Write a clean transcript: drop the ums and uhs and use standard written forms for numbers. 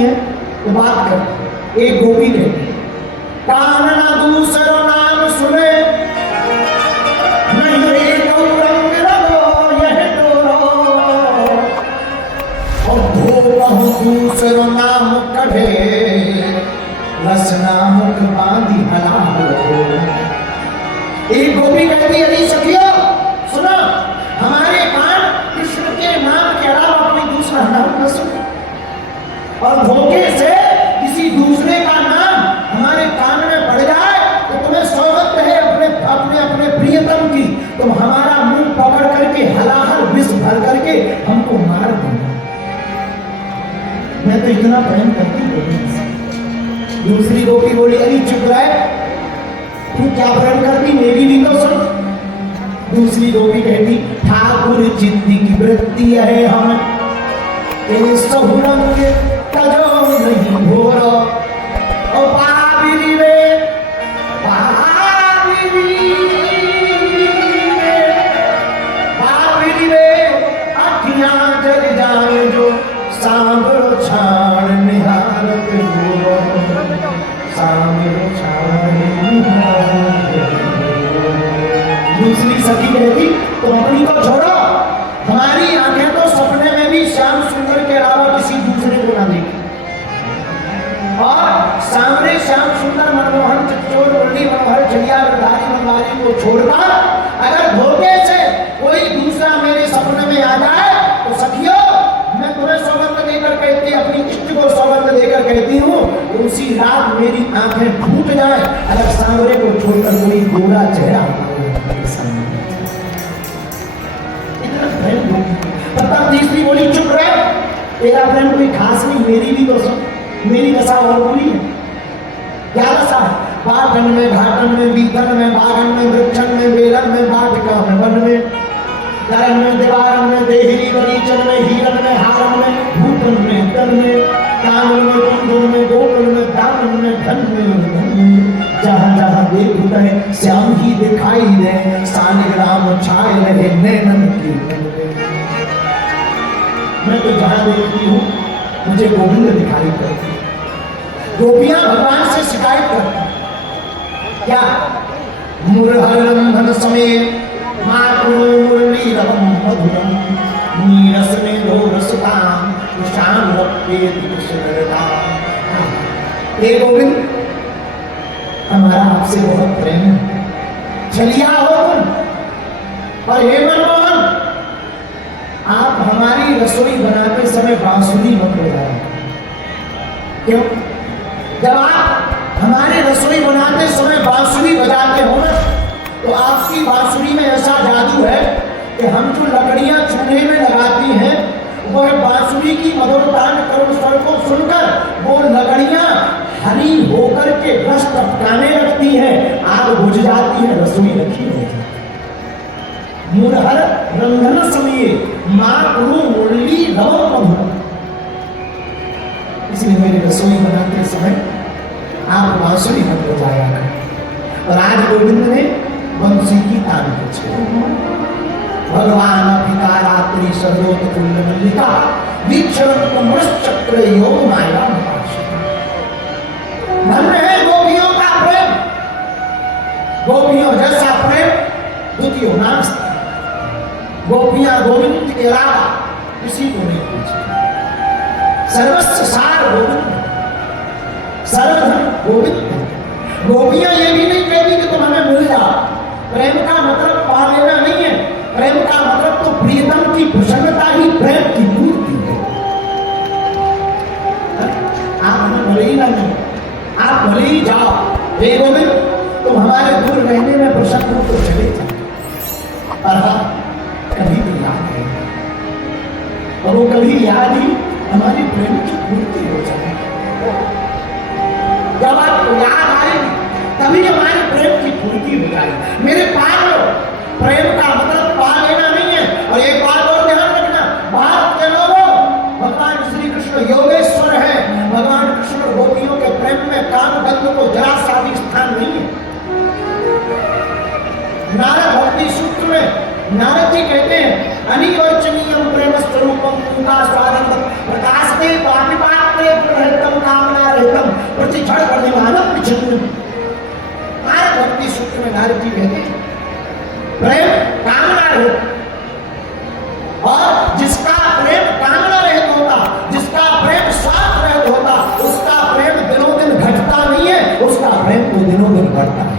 होती है तो बात कर। एक गोपी ने कानना दूसरो नाम सुने, नहीं रे गौरंग रगो यह तोरो, और धो दूसरो नाम कढ़े, रसना मुख बांधी हला हो। एक गोपी कहती है, अरे सखियो सुनो, हमारे कान कृष्ण के नाम के अलावा कोई दूसरा नाम न सुने, और धोखे से किसी दूसरे का नाम हमारे कान में पड़ जाए तो तुम्हें सौगंध है अपने अपने अपने प्रियतम की, तुम हमारा मुंह पकड़ करके हलाहल विष भर करके हमको मार दो। मैं तो इतना प्रेम करती हूँ। दूसरी गोपी बोली, अरे चुप रहे, तू क्या प्रेम करती, मेरी भी तो सुन। दूसरी गोपी कहती, ठाकुर चित्ती की वृत्ति है हम सहुरंग तजो नहीं भोरो, ओ पाविरी वे अखियां जल जाए जो सांभरो छाण निहारत हो, सांभरो छाण निहारत। दूसरी सखी कहती, तुम अपनी को छोड़ो, हमारी आंखें तो सपने में भी श्याम सुंदर के अलावा किसी दूसरे को ना देखी, और सामने श्याम सुंदर मनमोहन चतुर मुरली मनोहर चलिया वरदारी मनवारी को छोड़कर अगर धोखे से कोई दूसरा मेरे सपने में आ जाए तो सखियो मैं तुम्हें सौगंध देकर कहती, अपनी इष्ट को सौगंध देकर कहती हूँ, उसी रात मेरी आंखें फूट जाए अगर सांवरे को छोड़कर कोई गोरा चेहरा तब तीसरी बोली, चुप रहे, तेरा प्रेम कोई खास नहीं, मेरी भी तो सुन, मेरी दशा और बुरी है। क्या दशा है? बाटन में घाटन में बीतन में बागन में वृक्षण में बेलन में वाटिका में वन में, दरन में दीवारन में देहरी बगीचन में हीरन में हारन में भूतन में तन में कानन में कुंजन में गोकुल में दानन में धन में, जहाँ जहाँ देखता है श्याम ही दिखाई दे, सानिग्राम छाए रहे नैनन की। मैं तो जहाँ देखती हूँ मुझे गोविंद दिखाई पड़ती। गोपियां भगवान से शिकायत करती, क्या मुरहर रंधन समय मुरली रवम मधुरम नीरस में घोरसताम शाम हे गोविंद, हमारा आपसे बहुत प्रेम है, चलिया हो तुम, पर हे मनमोहन आप हमारी रसोई बनाते समय बांसुरी मत बजाएं। क्यों? जब आप हमारी रसोई बनाते समय बांसुरी बजाते हो ना, तो आपकी बांसुरी में ऐसा जादू है कि हम जो लकड़ियां चूल्हे में लगाती हैं वह बांसुरी की मधुरतान कर्म स्वर को सुनकर वो लकड़ियां हरी होकर के रस टपकाने लगती हैं, आग बुझ जाती है, रसोई रखी हो जाती है। मुरहर रंधन समय माँ गुरु मुरली रवम मधुरम, इसलिए मेरी रसोई बनाते समय आप बांसुरी मत बजाया करें। और आज गोविंद ने बंसी की तान पूछी, भगवान पिता रात्रि सर्वोत कुंड मल्लिका वीक्षण कुमृश्चक्र योग माया धन्य है गोपियों का प्रेम, गोपियों जैसा प्रेम द्वितीय नास्ति। गोपियां गोविंद के अलावा किसी को नहीं पूछती, सर्वस्व सार गोविंद, सर्वधन गोविंद। गोपियां ये भी नहीं कहती कि तुम हमें मिल जाओ, प्रेम का मतलब पा लेना नहीं है, प्रेम का मतलब तो प्रियतम की प्रसन्नता ही प्रेम की मूर्ति है। आप हमें भले ही ना मिलो, आप भले ही जाओ, हे गोविंद तुम हमारे दूर रहने में प्रसन्न हो तो चले जाओ, पर हाँ कभी तो याद है, और वो कभी याद ही हमारी प्रेम की पूर्ति हो जाए। जब आपको याद आएगी तभी हमारे प्रेम की पूर्ति हो जाएगी। मेरे पास प्रेम का मतलब पा लेना नहीं है। और एक बात और ध्यान रखना, भारत के लोगों, भगवान श्री कृष्ण योगेश्वर है, भगवान कृष्ण गोपियों के प्रेम में कामगंध को जरा सा भी स्थान नहीं है। नारद भक्ति सूत्र में नारद जी कहते हैं, अनिवर्चनीयम प्रेम स्वरूपम उनका स्वागत प्रकाशते पातिपात्रे प्रति जड़ पड़ने वाला प्रचंड भक्ति सूत्र में नारद जी कहते हैं प्रेम कामना रहित, और जिसका प्रेम कामना रहित होता, जिसका प्रेम स्वार्थ रहित होता, उसका प्रेम दिनों दिन घटता नहीं है, उसका प्रेम तो दिनों दिन बढ़ता है।